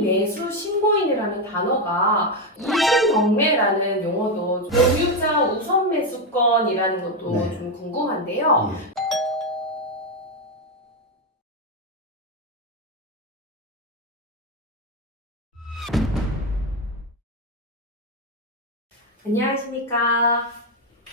차순위 매수 신고인이라는 단어가 이중 경매라는 용어도 보유자 우선 매수권이라는 것도 네. 좀 궁금한데요. 예. 안녕하십니까.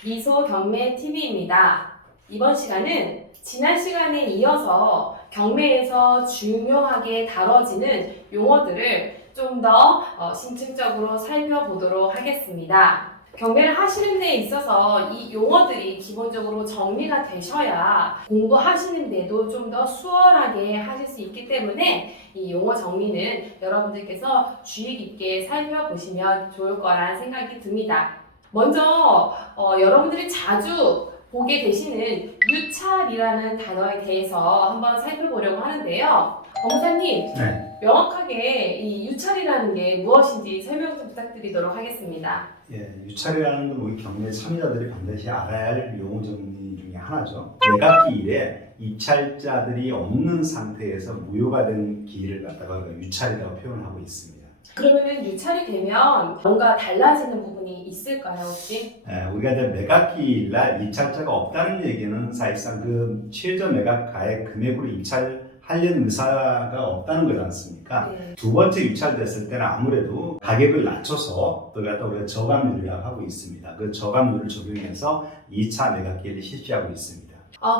미소 경매 TV입니다. 이번 시간은 지난 시간에 이어서 경매에서 중요하게 다뤄지는 용어들을 좀 더 심층적으로 살펴보도록 하겠습니다. 경매를 하시는 데 있어서 이 용어들이 기본적으로 정리가 되셔야 공부하시는 데도 좀 더 수월하게 하실 수 있기 때문에 이 용어 정리는 여러분들께서 주의 깊게 살펴보시면 좋을 거란 생각이 듭니다. 먼저 여러분들이 자주 보게 되시는 유찰이라는 단어에 대해서 한번 살펴보려고 하는데요. 법무사님, 네. 명확하게 이 유찰이라는 게 무엇인지 설명 좀 부탁드리도록 하겠습니다. 예, 유찰이라는 건 우리 경매 참여자들이 반드시 알아야 할 용어 정리 중에 하나죠. 매각기일에 입찰자들이 없는 상태에서 무효가 된 기일을 갖다가 유찰이라고 표현을 하고 있습니다. 그러면은 유찰이 되면 뭔가 달라지는 부분이 있을까요, 혹시? 우리가 이제 매각기일 날 입찰자가 없다는 얘기는 사실상 그 최저 매각 가액 금액으로 입찰하려는 의사가 없다는 거지 않습니까? 네. 두 번째 유찰됐을 때는 아무래도 가격을 낮춰서 또 갖다 우리가 저감률이라고 하고 있습니다. 그 저감률을 적용해서 2차 매각기일을 실시하고 있습니다.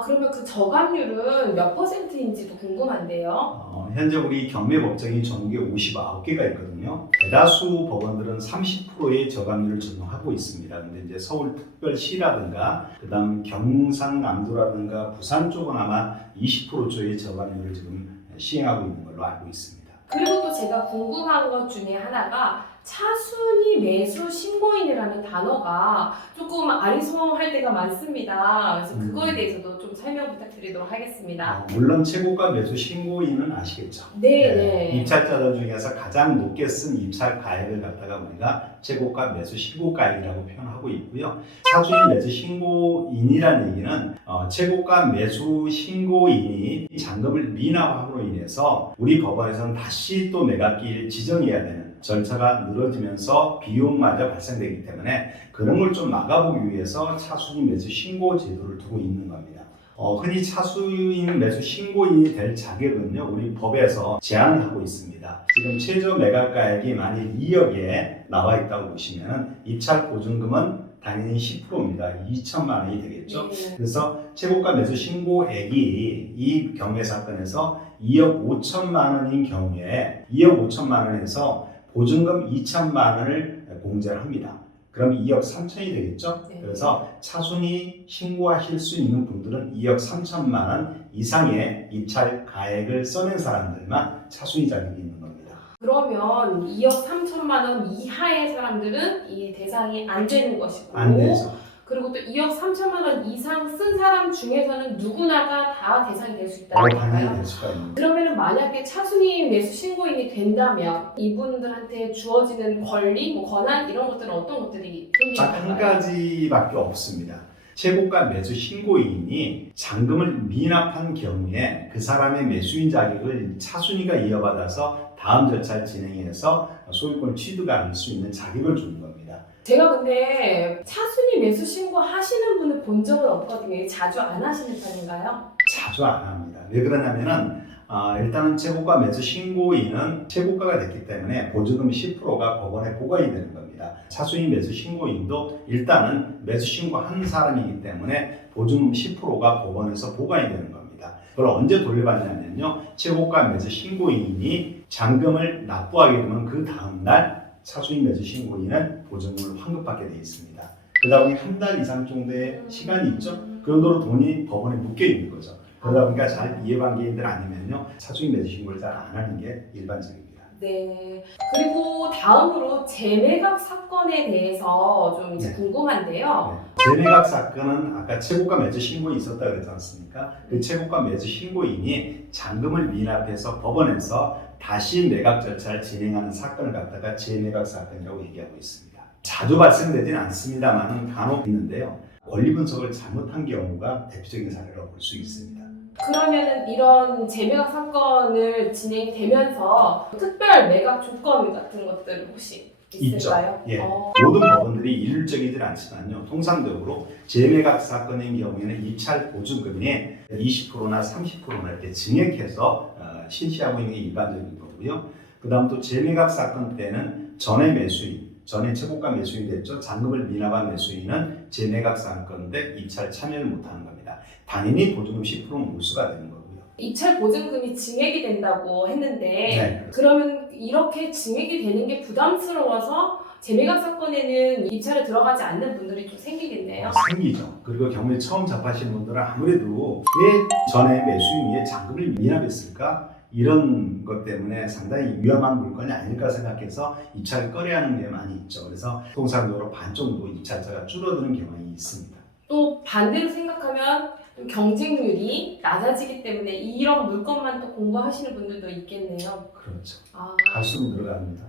그러면 그 저감률은 몇 %인지도 궁금한데요. 현재 우리 경매 법정이 전국에 59개가 있거든요. 대다수 법원들은 30%의 저감률을 적용하고 있습니다. 근데 이제 서울특별시라든가 그다음 경상남도라든가 부산 쪽은 아마 20% 조의 저감률을 지금 시행하고 있는 걸로 알고 있습니다. 그리고 또 제가 궁금한 것 중에 하나가 차순위 매수 신고인이라는 단어가 조금 아리송할 때가 많습니다. 그래서 그거에 대해서도 좀 설명 부탁드리도록 하겠습니다. 물론 최고가 매수 신고인은 아시겠죠? 네. 입찰자들 중에서 가장 높게 쓴 입찰 가액을 갖다가 우리가 최고가 매수 신고가액이라고 표현하고 있고요. 차순위 매수 신고인이라는 얘기는 최고가 매수 신고인이 잔금을 미납함으로 인해서 우리 법원에서는 다시 또 매각기일 지정해야 되는 절차가 늘어지면서 비용마저 발생되기 때문에 그런 걸 좀 막아보기 위해서 차순위 매수 신고 제도를 두고 있는 겁니다. 흔히 차순위 매수 신고인이 될 자격은요, 우리 법에서 제한을 하고 있습니다. 지금 최저 매각가액이 만일 2억에 나와 있다고 보시면 입찰 보증금은 당연히 10%입니다. 2천만 원이 되겠죠. 네. 그래서 최고가 매수 신고액이 이 경매 사건에서 2억 5천만 원인 경우에 2억 5천만 원에서 보증금 2천만 원을 공제를 합니다. 그럼 2억 3천이 되겠죠? 네. 그래서 차순위 신고하실 수 있는 분들은 2억 3천만 원 이상의 입찰 가액을 써낸 사람들만 차순위 자격이 있는 겁니다. 그러면 2억 3천만 원 이하의 사람들은 이 대상이 안 되는 것이고 안 되죠. 그리고 또 2억 3천만 원 이상 쓴 사람 중에서는 누구나가 다 대상이 될 수 있다는 당연히 건가요? 될 수가 있는 거죠. 그러면 만약에 차순위 매수 신고인이 된다면 이분들한테 주어지는 권리, 권한 이런 것들은 어떤 것들이 딱 한 생기는 건가요? 가지밖에 없습니다. 최고가 매수 신고인이 잔금을 미납한 경우에 그 사람의 매수인 자격을 차순위가 이어받아서 다음 절차를 진행해서 소유권 취득할 수 있는 자격을 주는 겁니다. 제가 근데 차순위 매수 신고 하시는 분을 본 적은 없거든요. 자주 안 하시는 편인가요? 자주 안 합니다. 왜 그러냐면은 일단은 최고가 매수 신고인은 최고가가 됐기 때문에 보증금 10%가 법원에 보관이 되는 겁니다. 차순위 매수 신고인도 일단은 매수 신고한 사람이기 때문에 보증금 10%가 법원에서 보관이 되는 겁니다. 그걸 언제 돌려받냐면요, 최고가 매수 신고인이 잔금을 납부하게 되면 그 다음날 차순위 매수 신고인은 보증금을 환급받게 되어 있습니다. 그러다 보니 한 달 이상 정도의 시간이 있죠. 그 정도로 돈이 법원에 묶여 있는 거죠. 그러다 보니까 잘 이해관계인들 아니면요, 차순위 매수 신고를 잘 안 하는 게 일반적입니다. 네. 그리고 다음으로 재매각 사건에 대해서 좀 이제 궁금한데요. 재매각 사건은 아까 최고가 매수 신고인이 있었다 그랬지 않습니까? 그 최고가 매수 신고인이 잔금을 미납해서 법원에서 다시 매각 절차를 진행하는 사건을 갖다가 재매각 사건이라고 얘기하고 있습니다. 자주 발생되지는 않습니다만 간혹 있는데요. 권리 분석을 잘못한 경우가 대표적인 사례라고 볼 수 있습니다. 그러면은 이런 재매각 사건을 진행되면서 특별 매각 조건 같은 것들 혹시 있을까요? 있죠. 예. 모든 법원들이 일률적이질 않지만요. 통상적으로 재매각 사건의 경우에는 입찰 보증금의 20%나 30%나 이렇게 증액해서 실시하고 있는 게 일반적인 거고요. 그 다음 또 재매각 사건 때는 전에 매수인, 전에 최고가 매수인이 됐죠. 잔금을 미납한 매수인은 재매각 사건 때 입찰 참여를 못하는 겁니다. 당연히 보증금 10%는 몰수가 되는 거고요. 입찰 보증금이 증액이 된다고 했는데 네. 그러면 이렇게 증액이 되는 게 부담스러워서 재매각 사건에는 입찰에 들어가지 않는 분들이 좀 생기겠네요. 생기죠. 그리고 경매 처음 접하시는 분들은 아무래도 왜 전에 매수인이 잔금을 미납했을까? 이런 것 때문에 상당히 위험한 물건이 아닐까 생각해서 입찰을 꺼려하는 게 많이 있죠. 그래서 통상적으로 반 정도 입찰자가 줄어드는 경향이 있습니다. 또 반대로 생각하면 좀 경쟁률이 낮아지기 때문에 이런 물건만 또 공부하시는 분들도 있겠네요. 그렇죠. 아, 갈수록 늘어갑니다.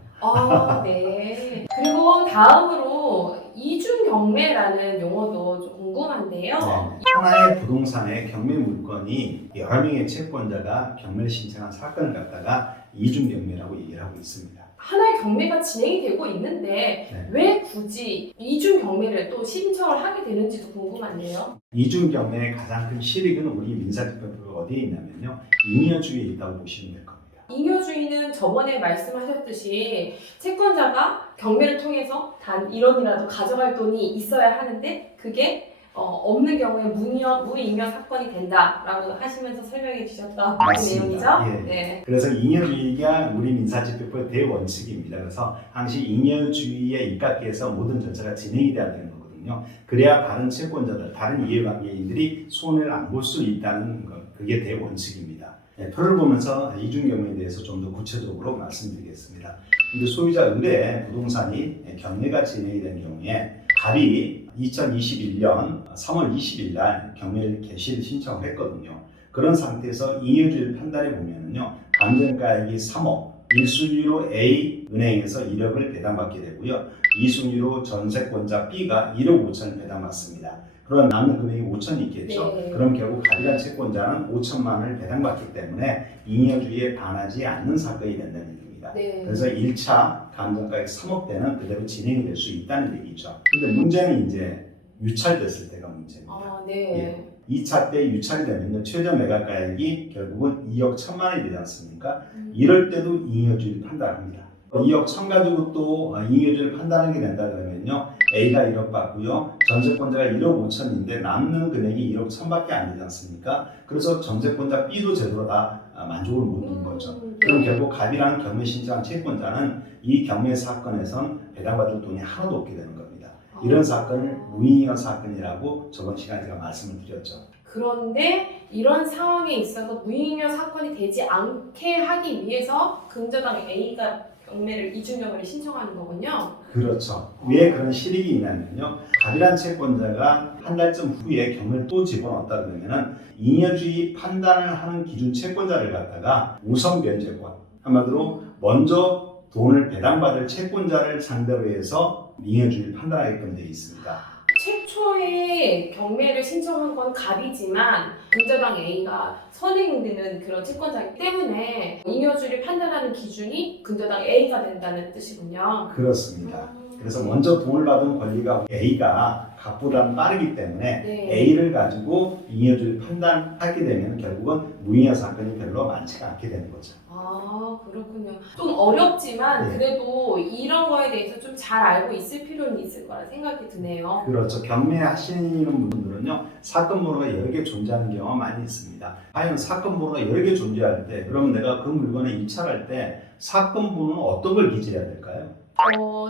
네. 그리고 다음으로 이중 경매라는 용어도 좀 궁금한데요. 네. 하나의 부동산의 경매 물건이 여러 명의 채권자가 경매를 신청한 사건을 갖다가 이중 경매라고 얘기를 하고 있습니다. 하나의 경매가 진행이 되고 있는데 네. 왜 굳이 이중 경매를 또 신청을 하게 되는지도 궁금한데요. 이중 경매의 가장 큰 실익은 우리 민사집행부가 어디에 있냐면요. 잉여주의에 있다고 보시면 될 겁니다. 잉여주의는 저번에 말씀하셨듯이 채권자가 경매를 통해서 단 1원이라도 가져갈 돈이 있어야 하는데 그게 없는 경우에 무잉여 사건이 된다라고 하시면서 설명해 주셨던 그 맞습니다. 내용이죠? 예. 네. 그래서 잉여주의가 우리 민사집행부의 대원칙입니다. 그래서 당시 잉여주의에 입각해서 모든 절차가 진행이 돼야 되는 거거든요. 그래야 다른 채권자들, 다른 이해관계인들이 손해를 안 볼 수 있다는 것, 그게 대원칙입니다. 네, 표를 보면서 이중 경매에 대해서 좀 더 구체적으로 말씀드리겠습니다. 근데 소유자 의뢰 부동산이 경매가 진행이 된 경우에 갑이 2021년 3월 20일 날 경매 개시를 신청을 했거든요. 그런 상태에서 잉여주의를 판단해 보면은요, 감정가액이 3억, 1순위로 A 은행에서 1억을 배당받게 되고요, 2순위로 전세권자 B가 1억 5천을 배당받습니다. 그럼 남는 금액이 5천이 있겠죠? 네. 그럼 결국 갑이란 채권자는 5천만 원을 배당받기 때문에 잉여주의에 반하지 않는 사건이 된다는 얘기입니다. 네. 그래서 1차 감정가액 3억 대는 그대로 진행이 될 수 있다는 얘기죠. 근데 문제는 이제 유찰됐을 때가 문제입니다. 아, 네. 2차 때 유찰이 되면 최저 매각가액이 결국은 2억 1천만 원이 되지 않습니까? 이럴 때도 잉여주의를 판단합니다. 2억 1천 가지고 또 잉여주의를 판단하게 된다 그러면요, A가 1억 받고요, 전세권자가 1억 5천인데 남는 금액이 1억 1천밖에 안 되지 않습니까? 그래서 전세권자 B도 제대로 다 만족을 못 한 거죠. 그럼 결국 갑이라는 경매 신청한 채권자는 이 경매 사건에선 배당받을 돈이 하나도 없게 되는 겁니다. 이런 사건을 무잉여 사건이라고 저번 시간에 제가 말씀을 드렸죠. 그런데 이런 상황에 있어서 무잉여 사건이 되지 않게 하기 위해서 금저당 A가 경매를 이중경매를 신청하는 거군요. 그렇죠. 왜 그런 실익이 있냐면요, 갑이란 채권자가 한 달쯤 후에 경매를 또 집어넣었다 그러면은 잉여주의 판단을 하는 기준 채권자를 갖다가 우선 변제권, 한마디로 먼저 돈을 배당받을 채권자를 상대로 해서 잉여주의를 판단하게끔 되어 있습니다. 최초에 경매를 신청한 건 갑이지만 금저당 A가 선행되는 그런 채권자이기 때문에 잉여주의를 판단하는 기준이 금저당 A가 된다는 뜻이군요. 그렇습니다. 그래서 먼저 돈을 받은 권리가 A가 갑보다는 빠르기 때문에 네. A를 가지고 잉여주의를 판단하게 되면 결국은 무잉여 사건이 별로 많지가 않게 되는 거죠. 아, 그렇군요. 좀 어렵지만 네. 그래도 이런 거에 대해서 좀 잘 알고 있을 필요는 있을 거라 생각이 드네요. 그렇죠. 경매하시는 분들은요, 사건 번호가 여러 개 존재하는 경우가 많이 있습니다. 과연 사건 번호가 여러 개 존재할 때, 그러면 내가 그 물건을 입찰할 때 사건 번호는 어떤 걸 기재해야 될까요?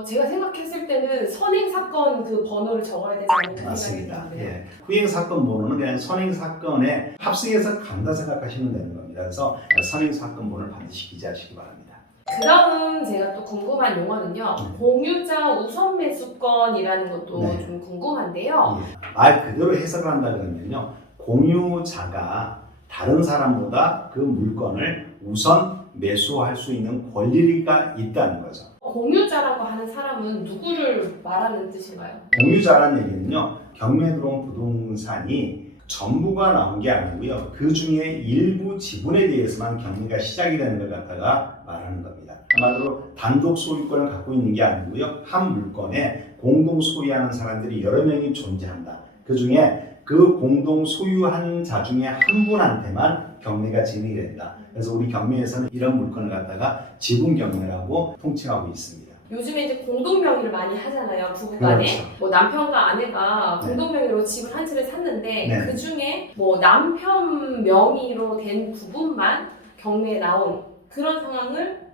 제가 생각했을 때는 선행 사건 그 번호를 적어야 되지 않을까 생각이 맞습니다. 드는데요. 예. 후행 사건 번호는 그냥 선행 사건에 합승해서 간다 생각하시면 되는 겁니다. 그래서 선행 사건 번호를 반드시 기재하시기 바랍니다. 그 다음 제가 또 궁금한 용어는요. 공유자 우선 매수권이라는 것도 네. 좀 궁금한데요. 예. 말 그대로 해석을 한다 그러면요, 공유자가 다른 사람보다 그 물건을 우선 매수할 수 있는 권리가 있다는 거죠. 공유자라고 하는 사람은 누구를 말하는 뜻인가요? 공유자라는 얘기는요, 경매 들어온 부동산이 전부가 나온 게 아니고요. 그 중에 일부 지분에 대해서만 경매가 시작이 되는 걸 갖다가 말하는 겁니다. 한마디로 단독 소유권을 갖고 있는 게 아니고요. 한 물건에 공동 소유하는 사람들이 여러 명이 존재한다. 그 중에 그 공동 소유한 자 중에 한 분한테만 경매가 진행이 된다. 그래서 우리 경매에서는 이런 물건을 갖다가 지분 경매라고 통칭하고 있습니다. 요즘에 이제 공동 명의를 많이 하잖아요. 부부간에. 그렇죠. 뭐 남편과 아내가 네. 공동 명의로 집을 한 채를 샀는데 네. 그 중에 뭐 남편 명의로 된 부분만 경매에 나온 그런 상황을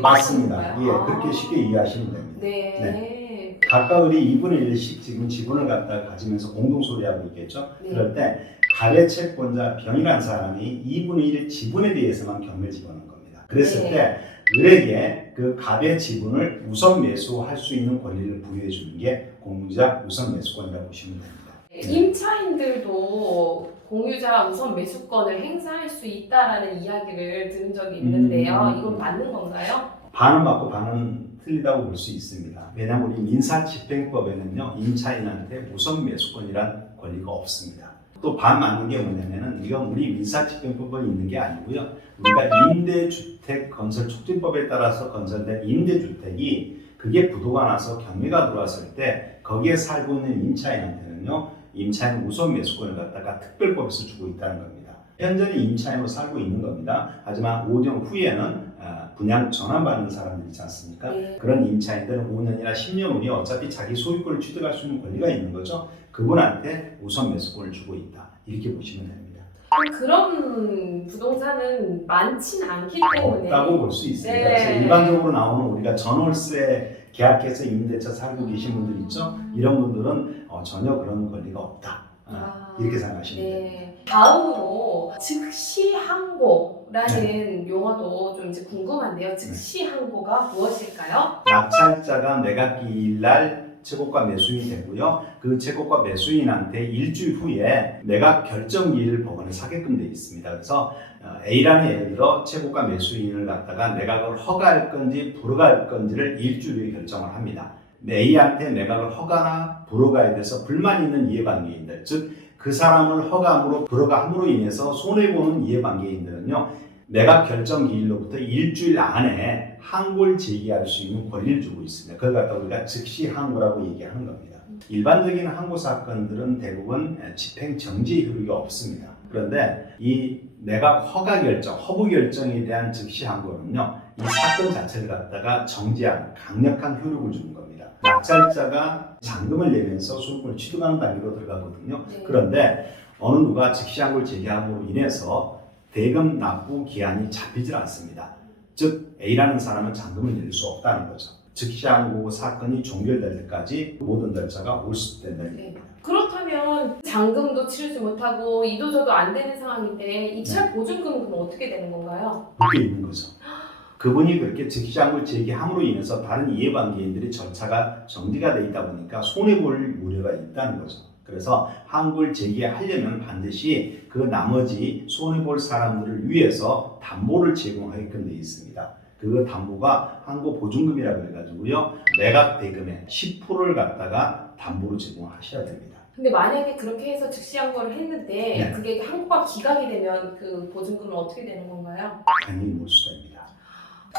맞습니다. 건가요? 예, 그렇게 쉽게 이해하시면 됩니다. 네. 각각의 2분의 1씩 지금 지분을 갖다가 가지면서 공동 소유하고 있겠죠. 네. 그럴 때 가래 채권자 병이라는 사람이 2분의 1 지분에 대해서만 경매를 집어넣는 겁니다. 그랬을 네. 때 을에게 그 갑의 지분을 우선 매수할 수 있는 권리를 부여해 주는 게 공유자 우선 매수권이라고 보시면 됩니다. 임차인들도 공유자 우선 매수권을 행사할 수 있다라는 이야기를 들은 적이 있는데요. 이건 맞는 건가요? 반은 맞고 반은 틀리다고 볼 수 있습니다. 왜냐하면 우리 민사집행법에는요, 임차인한테 우선 매수권이란 권리가 없습니다. 또 반 맞는 게 뭐냐면은 이건 우리 민사집행법에 있는 게 아니고요. 우리가 임대주택 건설촉진법에 따라서 건설된 임대주택이 그게 부도가 나서 경매가 들어왔을 때 거기에 살고 있는 임차인한테는요, 임차인 우선 매수권을 갖다가 특별법에서 주고 있다는 겁니다. 현재는 임차인으로 살고 있는 겁니다. 하지만 5년 후에는 분양 전환받는 사람들 있지 않습니까? 네. 그런 임차인들은 5년이나 10년 후에 어차피 자기 소유권을 취득할 수 있는 권리가 있는 거죠. 그분한테 우선 매수권을 주고 있다. 이렇게 보시면 됩니다. 그런 부동산은 많진 않기 때문에 없다고 볼 수 있습니다. 네. 그래서 일반적으로 나오는 우리가 전월세 계약해서 임대차 살고 계신 분들 있죠? 이런 분들은 전혀 그런 권리가 없다. 이렇게 생각하시면 됩니다. 네. 다음으로 즉시 항고라는 용어도 좀 이제 궁금한데요. 즉시 항고가 무엇일까요? 낙찰자가 매각기일 날 최고가 매수인이 되고요. 그 최고가 매수인한테 일주일 후에 매각 결정기일을 법원에 사게끔 되어 있습니다. 그래서 A라는 예를 들어 최고가 매수인을 갖다가 매각을 허가할 건지 불허할 건지를 일주일 후에 결정을 합니다. A한테 매각을 허가나 불허가에 대해서 불만 있는 이해관계인들, 즉 그 사람을 허가함으로 불허가함으로 인해서 손해보는 이해관계인들은요, 매각 결정 기일로부터 일주일 안에 항고를 제기할 수 있는 권리를 주고 있습니다. 그걸 갖다 우리가 즉시 항고라고 얘기하는 겁니다. 일반적인 항고 사건들은 대부분 집행 정지 효력이 없습니다. 그런데 이 매각 허가 결정, 허브 결정에 대한 즉시 항고는요, 이 사건 자체를 갖다가 정지하는 강력한 효력을 주는 겁니다. 낙찰자가 잔금을 내면서 소유권을 취득하는 단계로 들어가거든요. 네. 그런데 어느 누가 즉시 항고를 제기함으로 인해서 대금 납부 기한이 잡히질 않습니다. 즉 A라는 사람은 잔금을 낼 수 없다는 거죠. 즉시 항고 사건이 종결될 때까지 모든 절차가 올수된다는 얘기입니다. 그렇다면 잔금도 치르지 못하고 이도저도 안 되는 상황인데 입찰 보증금은 그럼 어떻게 되는 건가요? 그렇게 있는 거죠. 그분이 그렇게 즉시 항고를 제기함으로 인해서 다른 이해관계인들이 절차가 정지가 돼 있다 보니까 손해볼 우려가 있다는 거죠. 그래서 항고를 제기하려면 반드시 그 나머지 손해볼 사람들을 위해서 담보를 제공하게끔 되어 있습니다. 그 담보가 항고 보증금이라고 해가지고요, 매각 대금의 10%를 갖다가 담보로 제공하셔야 됩니다. 근데 만약에 그렇게 해서 즉시 항고를 했는데 네. 그게 항고가 기각이 되면 그 보증금은 어떻게 되는 건가요? 당연히 몰수됩니다.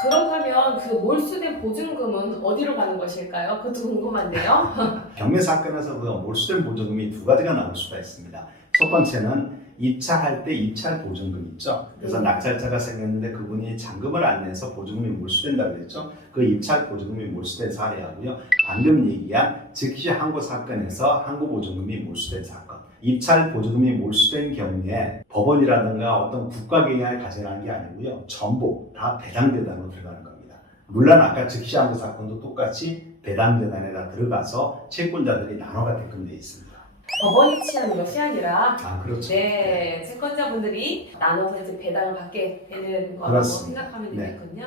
그렇다면 그 몰수된 보증금은 어디로 가는 것일까요? 그것도 궁금한데요. 경매 사건에서 그 몰수된 보증금이 두 가지가 나올 수가 있습니다. 첫 번째는 입찰할 때 입찰 보증금 있죠. 그래서 낙찰자가 생겼는데 그분이 잔금을 안 내서 보증금이 몰수된다고 했죠. 그 입찰 보증금이 몰수된 사례하고요. 방금 얘기한 즉시 항고 사건에서 항고 보증금이 몰수된 사건. 입찰 보증금이 몰수된 경우에 법원이라든가 어떤 국가기관을 가져가는 게 아니고요. 전부 다 배당재단으로 들어가는 겁니다. 물론 아까 즉시 항고 사건도 똑같이 배당재단에다 들어가서 채권자들이 나눠가게끔 되어 있습니다. 법원이 취하는 것이 아니라 그렇죠. 네, 채권자분들이 나눠서 이제 배당을 받게 되는 거라고 그렇습니다. 생각하면 네. 되겠군요.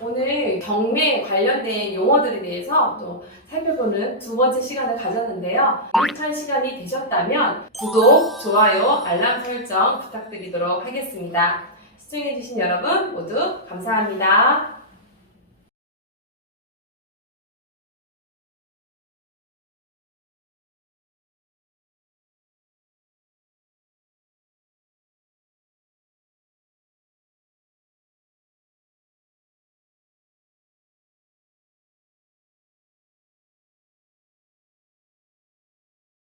오늘 경매 관련된 용어들에 대해서 또 살펴보는 두 번째 시간을 가졌는데요. 유익한 시간이 되셨다면 구독, 좋아요, 알람 설정 부탁드리도록 하겠습니다. 시청해주신 여러분 모두 감사합니다.